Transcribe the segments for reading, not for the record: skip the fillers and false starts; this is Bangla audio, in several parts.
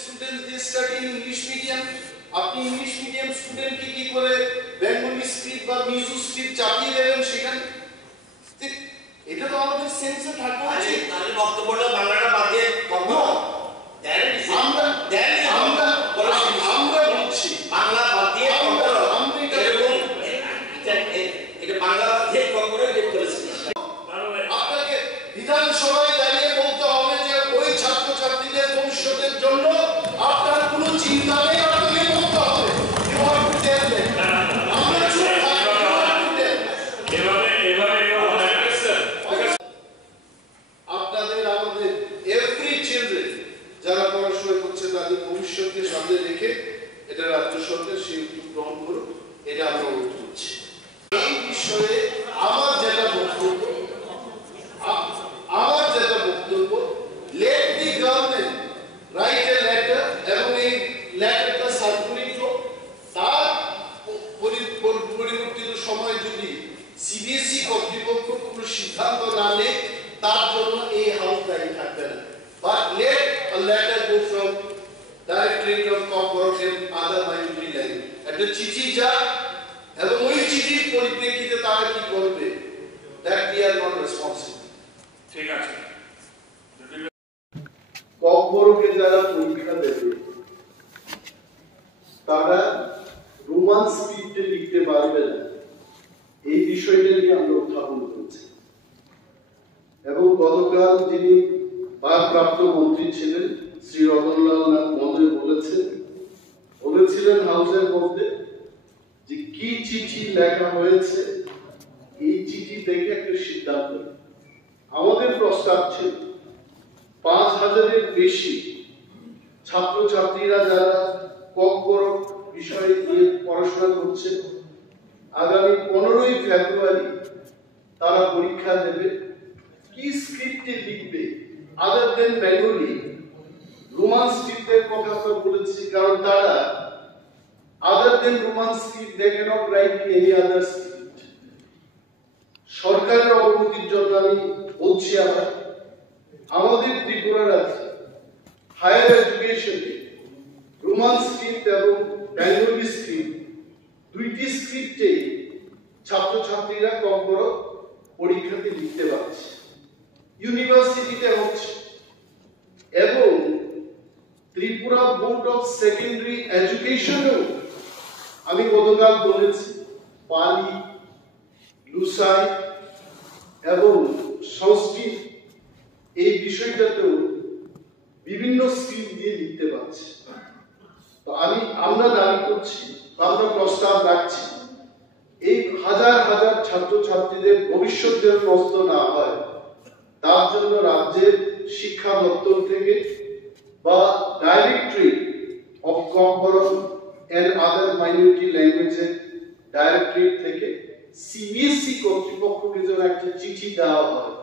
students they study in English medium. আপনি ইংলিশ মিডিয়াম স্টুডেন্টকে কি করে বেঙ্গলি স্ক্রিপ্ট বা মিজো স্ক্রিপ্ট চাপিয়ে দেবেন সেখানে? এটা তো আমাদের সেন্সে থাকবে। আমি বক্তব্যটা বাংলাটা বাদ দিয়ে করবো। আমরা বলছি বাংলা বাদ দিয়ে করবো। এটা বাংলা বাদ দিয়ে করবো করেছি। আপনাকে বিধানসভায় দাঁড়িয়ে বলতে হবে যে ওই ছাত্রছাত্রীদের ভবিষ্যতের জন্য আপনার কোনো চিন্তা নেই, আপনাকে বলতে হবে। আপনাদের আমাদের এভরি চিলড্রেন যারা পড়াশোনা করছে তাদের ভবিষ্যৎকে সামনে রেখে এটা রাজ্য সরকার সেই উদ্যোগ গ্রহণ করুক, এটা আমরা অনুরোধ করছি। এই বিষয়ে আমার যেটা বক্তব্য let the government write a letter এবং এই লেটারটা সার্কুলেট হোক। তার পরিবর্তিত সময় যদি সিবিএসই কর্তৃপক্ষ কোনো সিদ্ধান্ত না নেয় তার জন্য এই হাউস দায়ী থাকবে না। But let a letter go from Directorate of Corporate and Other Minority Language একটা চিঠি যাক এবং ওই চিঠির পরিপ্রেক্ষিতে তারা কি করবে, that we are not responsible. ঠিক আছে। ককবরকে যারা পরীক্ষা দেবে তারা রোমান স্ক্রিপ্টে লিখতে পারবে না, এই বিষয়টা নিয়ে আমরা উত্থাপন করেছি। এবং গতকাল যিনি ভারপ্রাপ্ত মন্ত্রী ছিলেন শ্রী রতনলাল নাথ মহোদয় বলেছিলেন হাউসের মধ্যে যে কি চিঠি লেখা হয়েছে, এই চিঠি দেখে একটা সিদ্ধান্ত। আমাদের প্রস্তাব ছিল 5000-এর বেশি ছাত্রছাত্রীরা যারা ককবরক বিষয় নিয়ে পড়াশোনা করছে আগামী 15ই ফেব্রুয়ারি তারা পরীক্ষা দেবে। কি স্ক্রিপ্টে লিখবে আদার দেন বেঙ্গলি, রোমান স্ক্রিপ্টের কথা আমরা বলেছি, কারণ তারা other than Roman script they cannot write any other script. সরকারের অবগতির জন্য আমি বলছি আবার, আমাদের ত্রিপুরা রাজ্যে হায়ার এডুকেশনে রোমান স্ক্রিপ্ট এবং বেঙ্গলি স্ক্রিপ্ট দুইটি স্ক্রিপ্টে ছাত্রছাত্রীরা ককবরক পরীক্ষাতে লিখতে পারছে, ইউনিভার্সিটিতে হচ্ছে। এবং ত্রিপুরা বোর্ড অফ সেকেন্ডারি এডুকেশনেও আমি গতকাল বলেছি পালি, লুসাই এবং সংস্কৃত এই বিষয়টাতেও বিভিন্ন স্কিল দিয়ে লিখতে পারছে। তো আমরা দাবি করছি, আমরা প্রস্তাব রাখছি, এই হাজার হাজার ছাত্রছাত্রীদের ভবিষ্যৎ যেন নষ্ট না হয় তার জন্য রাজ্যের শিক্ষা দপ্তর থেকে বা directorate of Kokborok and other minority ল্যাঙ্গুয়েজের ডাইরেক্টরেট থেকে সিবিএসই কর্তৃপক্ষকে যেন একটা চিঠি দেওয়া হয়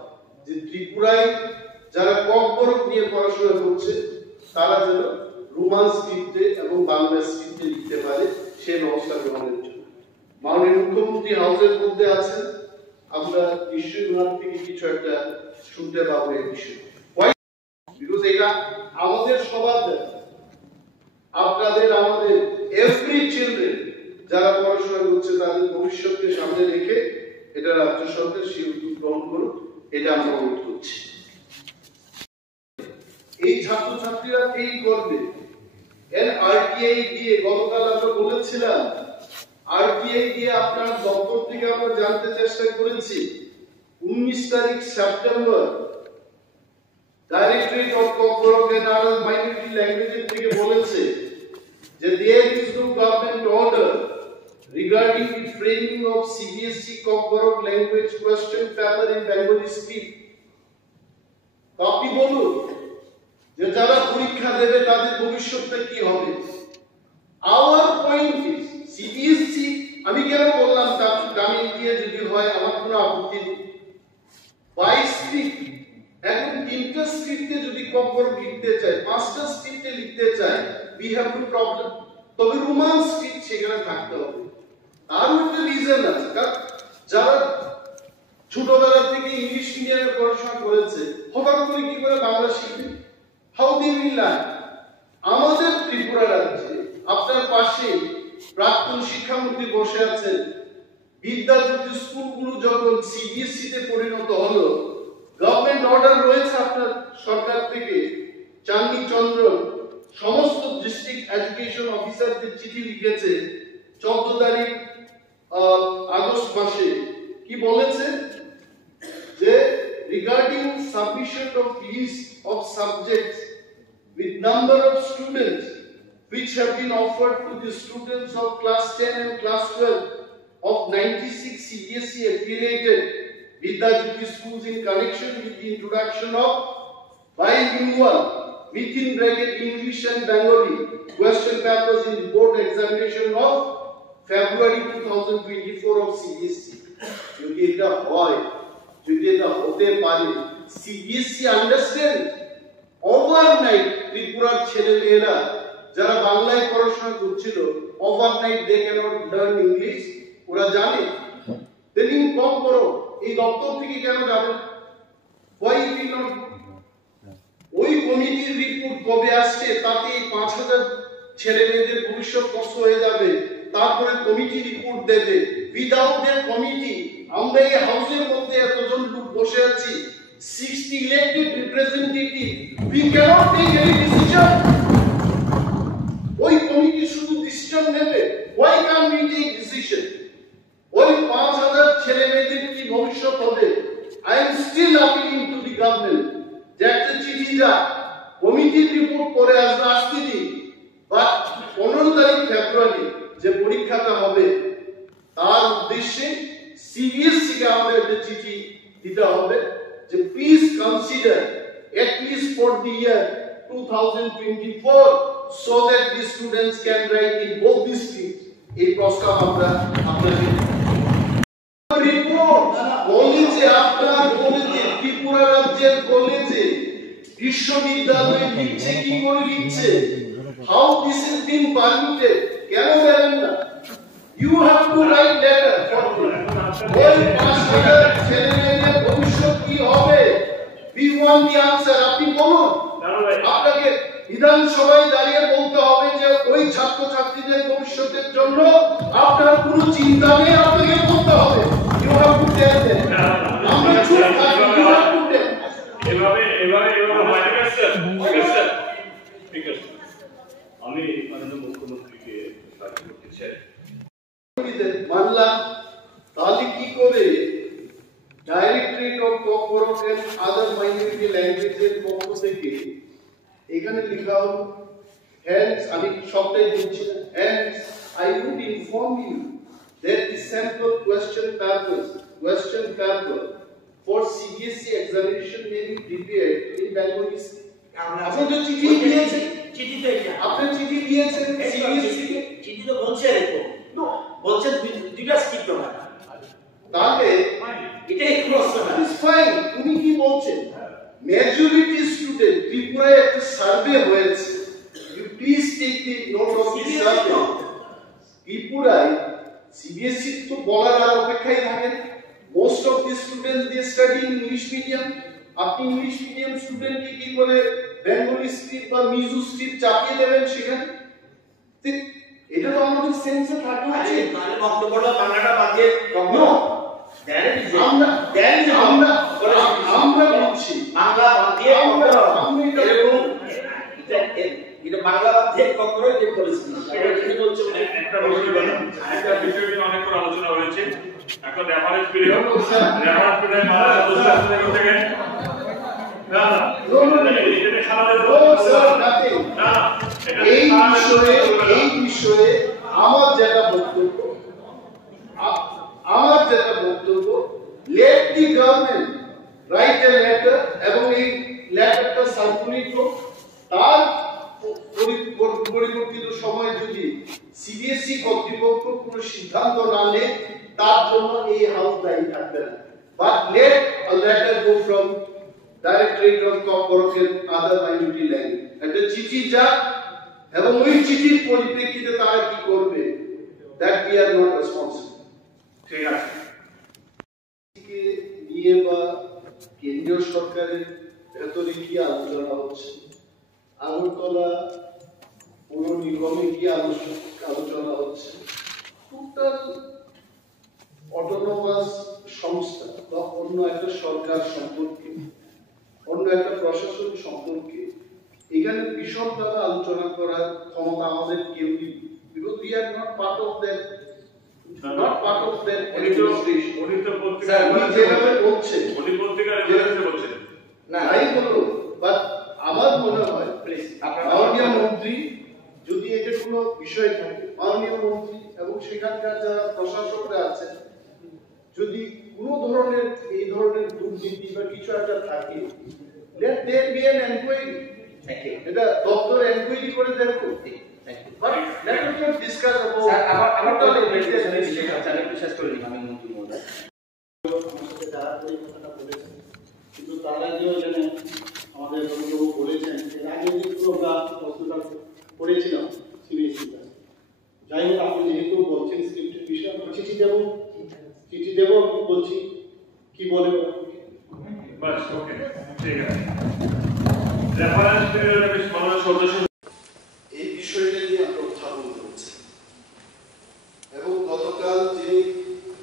যে ত্রিপুরায় যারা ককবরক নিয়ে পড়াশোনা করছে তারা যেন রোমান স্ক্রিপ্টে এবং বাংলা স্ক্রিপ্টে লিখতে পারে, সেই ব্যবস্থা গ্রহণের জন্য। মাননীয় মুখ্যমন্ত্রী হাউসের মধ্যে আছেন, আমরা নিশ্চয়ই ওনার থেকে কিছু একটা শুনতে পাবো এই বিষয়ে। বিকজ এটা আমাদের সবার দায়িত্ব, আপনাদের আমাদের এভরি চিলড্রেন যারা পড়াশোনা করছে তাদের ভবিষ্যৎকে সামনে রেখে এটা রাজ্য সরকার সেই উদ্যোগ গ্রহণ করুক, এটা আমরা অনুরোধ করছি। এই ছাত্রছাত্রীরা এই করবে আরটিআই দিয়ে, গতকাল আমরা বলেছিলাম আরটিআই দিয়ে আপনার দপ্তর থেকে আমরা জানতে চেষ্টা করেছি 19 তারিখ September directorate of Kokborok and other minority languages থেকে বলেছে যে there is no government order regarding the framing of CBSE Kokborok language question paper in Bengali script. আপনি বলুন যে যারা পরীক্ষা দেবে তাদের ভবিষ্যৎটা কি হবে? Our point is CBSE, আমি কেন বললাম দামি দিয়ে যদি হয় আমার কোনো আপত্তি নেই। 22 স্ক্রিপ্ট এখন 3টা স্ক্রিপ্টে যদি ককবরক লিখতে চায়, 5টা স্ক্রিপ্টে লিখতে চায়, we have no problem, তবে রোমান স্ক্রিপ্ট সেখানে থাকতে হবে। তার একটা রিজন আছে, কারণ যারা ছোটবেলা থেকে ইংলিশ মিডিয়ামে পড়াশোনা করেছে হঠাৎ করে কি করে বাংলা শিখবে? How they will learn? আমাদের ত্রিপুরা রাজ্যে আপনার পাশে প্রাক্তন শিক্ষামন্ত্রী বসে আছেন। বিদ্যাজ্যোতি স্কুলগুলো যখন সিবিএসই তে পরিণত হলো, গভর্নমেন্ট অর্ডার রয়েছে আপনার সরকার থেকে, চাঁদনী চন্দ্রন সমস্ত ডিস্ট্রিক্ট এডুকেশন অফিসারদের চিঠি লিখেছে 14 তারিখ আগস্ট মাসে। কি বলেছে যে regarding submission of list of subjects with number of students which have been offered to the students of class 10 and class 12 of 96 CBSE affiliated Vidyajyoti schools in connection with the introduction of bilingual within bracket English and Bengali question papers in the board examination of February 2024 of CBSE. যদি এটা হয়, যদি এটা হতে পারে, CBSE understand ওভারনাইট ত্রিপুরার ছেলেমেয়েরা যারা বাংলায় পড়াশোনা করছিল, overnight they can't learn English, ওরা জানে। দেন কম করো, এই দপ্তর থেকে কেন যাবে? Why it not? ওই কমিটির রিপোর্ট কবে আসছে তাতে 5000 ছেলেমেয়েদের ভবিষ্যৎ নষ্ট হয়ে যাবে। তারপরে কমিটি রিপোর্ট দেবে। উইদাউট দ্যাট কমিটি আমরা এই হাউসের মধ্যে এতজন লোক বসে আছি, 60 elected representative, we cannot take any decision. ওই কমিটি শুধু ডিসিশন নেবে। why can't we take decision? ওই 5000 ছেলে মেয়েদের কি ভবিষ্যৎ হবে? I am still appealing to the government যে একটা চিঠি যা কমিটির রিপোর্ট করে আসতে দিন, বাট 15 তারিখ ফেব্রুয়ারি যে পরীক্ষাটা হবে তার উদ্দেশ্যে সিবিএসই কে আমাদের একটা চিঠি দিতে হবে যে please consider at least for the year 2024 so that the students can write in both districts. এই প্রস্তাব আমরা আপনাদের রিপোর্ট কলেজে, আপনার কলেজে, ত্রিপুরা রাজ্যের কলেজে বিশ্ববিদ্যালয়ে লিখছে, কি করে লিখছে? how this is being permitted? কেন দেবেন না? you have to write letter for ওই 5000 ছেলে মেয়েদের ভবিষ্যৎ কি হবে? we want the answer. আপনি বলুন, আপনাকে বিধানসভায় দাঁড়িয়ে বলতে হবে যে ওই ছাত্রছাত্রীদের ভবিষ্যতের জন্য আপনার কোনো চিন্তা নেই, আপনাকে বলতে হবে। you have to tell them. আমরা চুপ থাকি, you have to tell. এবারে হয় না স্যার, ঠিক আছে। আমি মাননীয় মুখ্যমন্ত্রীকে সাহায্য করতে চাই। মানলাম, তাহলে কি করে directorate of corporate and other minority ল্যাঙ্গুয়েজের পক্ষ থেকে এখানে লেখা হলো hence, আমি সবটাই বলছি, hence I would inform you that the sample question paper for CBSE examination may be prepared in Bengali. আপনি তো চিঠি দিয়েছেন, চিঠিতে আপনি চিঠি দিয়েছেন সিবিএসই কে, চিঠি তো বলছে এরকম বলছে দুইটা স্কিপ করা, তাহলে এটাই প্রশ্ন। It's fine. উনি কি বলছেন? মেজরিটি স্টুডেন্ট, ত্রিপুরায় একটা সার্ভে হয়েছে, you please take the note of this survey. ত্রিপুরায় সিবিএসই তো বলার আর অপেক্ষায় থাকেন। Most of the students they study English medium. আপনি ইংলিশ মিডিয়াম স্টুডেন্টকে কি করে বেঙ্গলি স্ক্রিপ্ট বা মিজো স্ক্রিপ্ট চাপিয়ে দেবেন সেখানে? এটা তো আমাদের সেন্সে থাকা উচিত। তাহলে বক্তব্যটা বাংলাটা বাদ দিয়ে আমরা বলছি বাংলা বাদ দিয়ে এরকম এটা বাংলা বাদ দিয়ে কখনোই যে পলিসি একটা বিষয় নিয়ে অনেক করে আলোচনা হয়েছে। এখন রেফারেন্স পিরিয়ড এই বিষয়ে আমার যেটা বক্তব্য let the government write a letter এবং এই লেটারটা সার্কুলেট করুক। তার পরিবর্তিত সময়ে যদি সিবিএসই কর্তৃপক্ষ কোনো সিদ্ধান্ত না নেয় তার জন্য এই হাউস দায়ী থাকবে না। But let a letter go from Directorate of Corporate and Other Minority Language, একটা চিঠি যাক এবং ওই চিঠির পরিপ্রেক্ষিতে তারা কি করবে, that we are not responsible. ঠিক আছে। নিয়ে বা কেন্দ্রীয় সরকারের ভেতরে কি আলোচনা হচ্ছে? আগরতলা কমিটি আলোচনা হচ্ছে। টোটাল অটোনোমাস সংস্থা বা অন্য একটা সরকার সম্পর্কে, অন্য একটা প্রশাসন সম্পর্কে এখানে বিশদভাবে আলোচনা করার ক্ষমতা আমাদের কেউ নেই, because we are not part of that, not part of that administration. উনি তো পত্রিকায় যেভাবে বলছেন, উনি পত্রিকায় এভাবে বলছেন না তাই বলুন, বাট আমার মনে হয় মাননীয় মন্ত্রী যদি এটা কোনো বিষয় থাকে, মাননীয় মন্ত্রী এবং সেখানকার যারা প্রশাসকরা আছেন, যদি কোনো ধরনের এই ধরনের দুর্নীতি বা কিছু একটা থাকে, let there be an inquiry. এটা দপ্তর এনকোয়ারি করে দেখো। But let us not discuss about sir আমার তো রেজিস্ট্রেশনের বিষয়টা হচ্ছে, আমি বিশ্বাস করি আমি মন্ত্রী মহোদয় আমার সাথে যারা করে কথাটা বলেছেন, কিন্তু তার আগেও যেন আমাদের বন্ধুবাবু বলেছেন এর আগে কিন্তু আমরা প্রস্তুত করেছিলাম সিবিএসই কাছে। যাই হোক, আপনি যেহেতু বলছেন স্ক্রিপ্টের বিষয়ে, আমরা চিঠি দেবো বলছি, কি বলে বাস ওকে ঠিক আছে। রেফারেন্স পিরিয়ডের বেশ মাননীয় সদস্য এই বিষয়টা নিয়ে আমরা উত্থাপন করেছি এবং গতকাল যিনি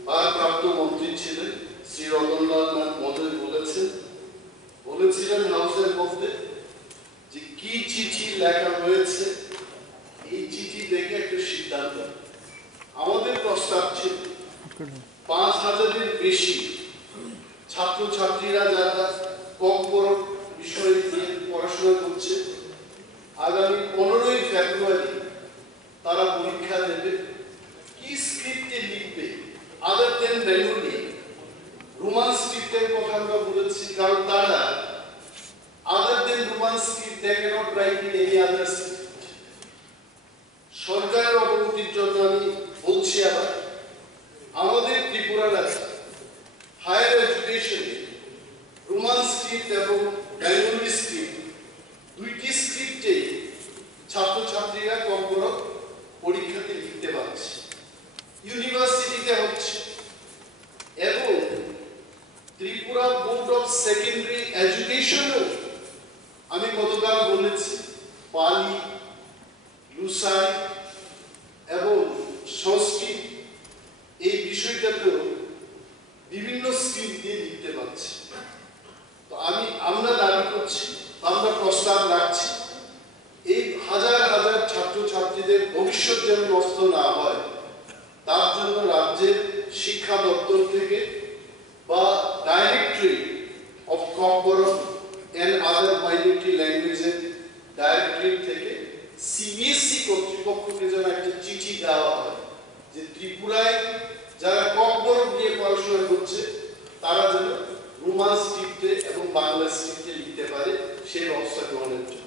ভারপ্রাপ্ত মন্ত্রী ছিলেন শ্রী রতনলাল নাথ মহোদয় বলেছিলেন হাউসের মধ্যে যে কি চিঠি লেখা হয়েছে, এই চিঠি দেখে একটা সিদ্ধান্ত। আমাদের প্রস্তাব ছিল 5,000-এর বেশি ছাত্রছাত্রীরা যারা কম বড় বিষয় নিয়ে পড়াশোনা করছে, আগামী 15ই ফেব্রুয়ারি তারা পরীক্ষা দেবে। কি স্ক্রিপ্টে লিখবে আদার দেন বেঙ্গলি, রোমান স্ক্রিপ্টের কথা আমরা বলেছি, কারণ তারা other than Roman script they cannot write in any other script. সরকারের অবগতির জন্য আমি বলছি আবার, আমাদের ত্রিপুরা রাজ্যে হায়ার এডুকেশনে রোমান স্ক্রিপ্ট এবং বেঙ্গলি স্ক্রিপ্ট দুইটি স্ক্রিপ্টে ছাত্রছাত্রীরা কম বড় পরীক্ষাতে লিখতে পারছে, ইউনিভার্সিটিতে হচ্ছে। এবং ত্রিপুরা বোর্ড অফ সেকেন্ডারি এডুকেশনও আমি গতকাল বলেছি পালি, লুসাই এবং সংস্কৃত এই বিষয়টাতেও বিভিন্ন স্ক্রিপ্ট দিয়ে লিখতে পারছে। তো আমরা দাবি করছি, আমরা প্রস্তাব রাখছি, এই হাজার হাজার ছাত্রছাত্রীদের ভবিষ্যৎ যেন নষ্ট না হয়, তার জন্য রাজ্যের শিক্ষা দপ্তর থেকে বা ডাইরেক্টরি অফ কম্পোরম এন্ড আদার মাইনরিটি ল্যাঙ্গুয়েজের ডাইরেক্টরি থেকে সিবিএসই কর্তৃপক্ষকে যেন একটা চিঠি দেওয়া হয় যে ত্রিপুরায় যারা কম্পোরম নিয়ে পড়াশোনা করছে তারা যেন রোমান স্ক্রিপ্টে এবং বাংলা স্ক্রিপ্টে লিখতে পারে, সেই ব্যবস্থা গ্রহণের জন্য।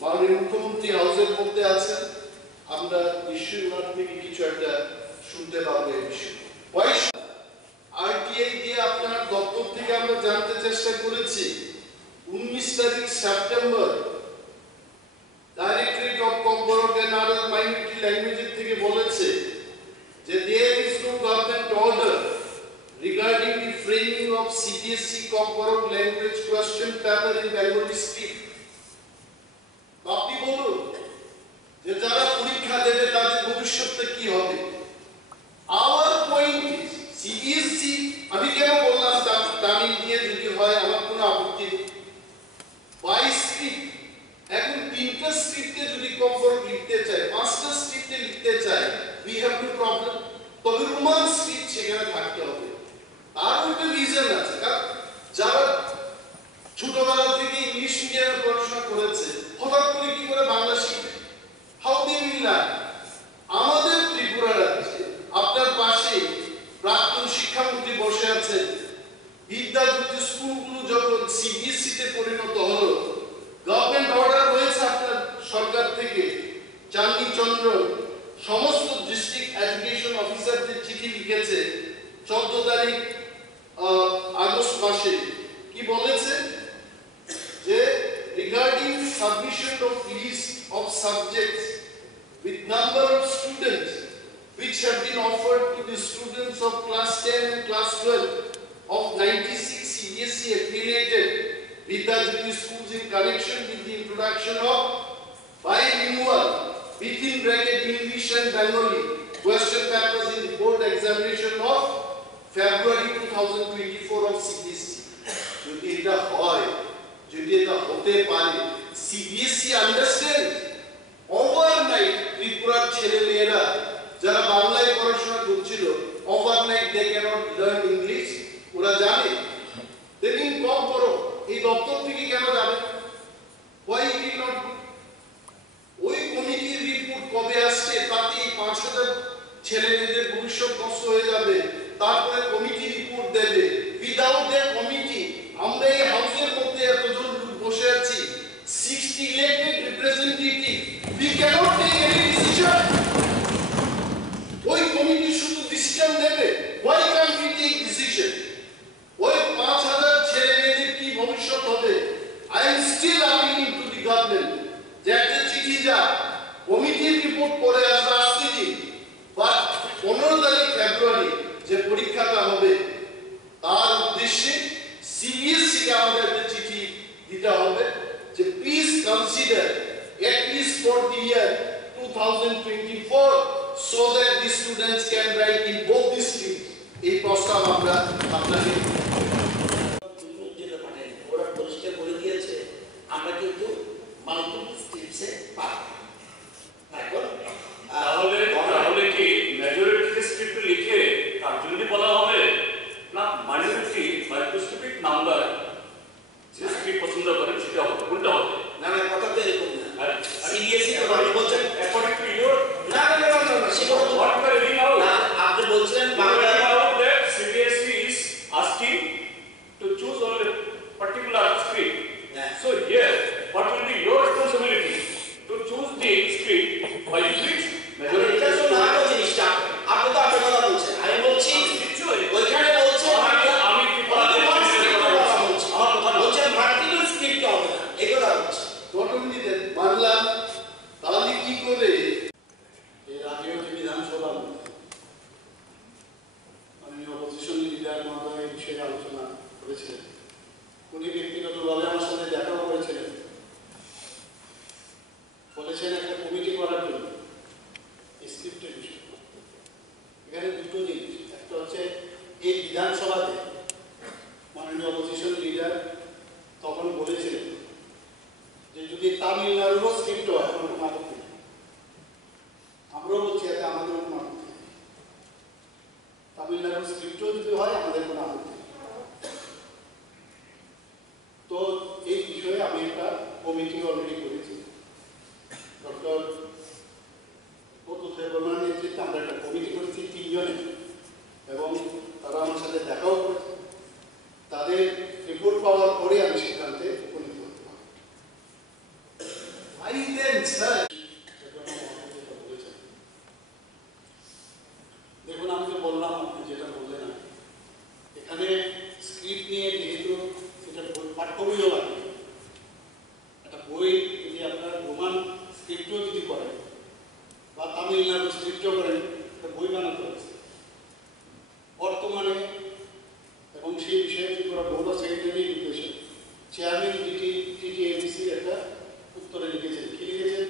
মাননীয় মুখ্যমন্ত্রী হাউসের মধ্যে আছেন, আমরা নিশ্চয়ই ওনার থেকে কিছু একটা শুনতে পাবো এই বিষয়ে। আরটিআই দিয়ে আপনার দপ্তর থেকে আমরা জানতে চেষ্টা করেছি 19 তারিখ সেপ্টেম্বর ডাইরেক্টরেট অফ কম্পোরম এন্ড আদার মাইনরিটি ল্যাঙ্গুয়েজের থেকে বলেছে যে there is no government order regarding the framing of CBSE Comporom language question paper in Bengali script. আপনি বলুন যে যারা পরীক্ষা দেবে তাদের ভবিষ্যৎটা কি হবে? Our point is CBSE, আমি কেন বললাম তামিল দিয়ে যদি হয় আমার কোনো আপত্তি নেই, 22 স্ক্রিপ্ট, এখন 3টা স্ক্রিপ্টে যদি কম্পোরম লিখতে চায়, 5টা স্ক্রিপ্টে লিখতে চায়, we have no problem, তবে রোমান স্ক্রিপ্ট সেখানে থাকতে হবে। তার একটা রিজন আছে, কারণ যারা ছোটবেলা থেকে ইংলিশ মিডিয়ামে পড়াশোনা করেছে হঠাৎ করে কি করে বাংলা শিখবে? How they will learn? আমাদের ত্রিপুরা রাজ্যে আপনার পাশে প্রাক্তন শিক্ষামন্ত্রী বসে আছেন, বিদ্যাজ্যোতি স্কুলগুলো যখন সিবিএসই তে পরিণত হলো, গভর্নমেন্ট অর্ডার হয়েছে আপনার সরকার থেকে, চাঁদনী চন্দ্র সমস্ত ডিস্ট্রিক্ট এডুকেশন অফিসারদের চিঠি লিখেছে 14 তারিখ আগস্ট মাসে, কি বলেছে যে regarding submission of list of subjects with number of students which have been offered to the students of class 10 and class 12 of 96 CBSE affiliated Vidyajyoti schools in connection with the introduction of bilingual within bracket English and Bengali question papers in the board examination of February 2024 of CBSE. যদি এটা হয়, যদি এটা হতে পারে, CBSE understand overnight ত্রিপুরার ছেলে মেয়েরা যারা বাংলায় পড়াশোনা করছিল overnight they cannot learn English, ওরা জানে, then কম করো, এই দপ্তর থেকে কেন যাবে? Why it did not? ওই কমিটির রিপোর্ট কবে আসছে তাতে 5000 ছেলে মেয়েদের ভবিষ্যৎ নষ্ট হয়ে যাবে, তারপরে কমিটি রিপোর্ট দেবে। উইদাউট দ্যাট কমিটি আমরা এই হাউসের মধ্যে এতজন বসে আছি, 60 elected representative, we cannot take any decision. ওই কমিটি শুধু ডিসিশন নেবে, why can't we take decision? ওই 5000 ছেলে মেয়েদের কি ভবিষ্যৎ হবে? I am still appealing to the government যে একটা চিঠি যা কমিটির রিপোর্ট পরে আসতে দিন, বাট 15 তারিখ ফেব্রুয়ারি যে পরীক্ষাটা হবে তার উদ্দেশ্যে CBSE কে আমাদের একটা চিঠি দিতে হবে যে please consider at least for the year 2024 so that the students can write in both the streams. এই প্রস্তাব আমরা আপনাকে ওরা পরিষ্কার করে দিয়েছে, আমরা কিন্তু মাল্টিপল স্ট্রিমসে পাবো। তাহলে কি মেজরিটি স্ক্রিপ্ট লিখে তার জন্য বলা হবে না মাইনরিটি মাইক্রোস্কোপিক নাম্বার যে স্ক্রিপ্ট পছন্দ করে সেটা হবে, কোনটা হবে? না না, কথা তো এরকম না। CBSE আপনি বলছেন অ্যাকর্ডিং টু ইওর না না না না না, সেটা তো what we are reading out, আপনি বলছেন Bangla Bangla that CBSE is asking to choose only particular script. Yeah. So here, what will be your responsibility to choose the script by which majority? এটা তো না তো জিনিসটা আপনি তো আপনার কথা বলছেন, আমি বলছি ওইখানে বলছে আমি কি বলছি? বলছেন মাল্টিপল স্ক্রিপ্ট হবে না, এই কথা বলছি। তটন্ডি দেন মানলাম, তাহলে কি করে এর আগেও যে বিধানসভা মাননীয় অপোজিশন লিডার মহোদয় এই বিষয়ে আলোচনা করেছিলেন, উনি ব্যক্তিগতভাবে আমার সাথে দেখাও করেছিলেন, বলেছেন একটা কমিটি করার জন্য স্ক্রিপ্টের বিষয়। এখানে দুটো জিনিস, একটা হচ্ছে এই বিধানসভাতে মাননীয় অপোজিশন লিডার তখন বলেছিলেন যে যদি তামিলনাড়ুরও স্ক্রিপ্ট হয় কোনো আপত্তি নেই, আমরাও বলছি এতে আমাদের কোনো আপত্তি নেই, তামিলনাড়ুর স্ক্রিপ্টও যদি হয় আমাদের কোনো আপত্তি নেই। তো এই বিষয়ে আমি একটা কমিটি অলরেডি করেছি, ডক্টর বর্মার নেতৃত্বে আমরা একটা কমিটি করেছি 3 জনের, এবং তারা আমার সাথে দেখাও করেছে। তাদের রিপোর্ট পাওয়ার পরে আমি সিদ্ধান্তে উপনীত হতে পারব। I then sir দেখুন, আমি তো বললাম, আপনি যেটা বললেন না, এখানে স্ক্রিপ্ট নিয়ে যেহেতু সেটা পাঠ্য বইও লাগে, একটা বই যদি আপনার রোমান স্ক্রিপ্টও যদি করেন বা তামিলনাড়ু স্ক্রিপ্টও করেন, একটা বই বানাতে হচ্ছে বর্তমানে। এবং সেই বিষয়ে Tripura board of secondary education chairman TTABC একটা উত্তরে লিখেছেন, কি লিখেছেন?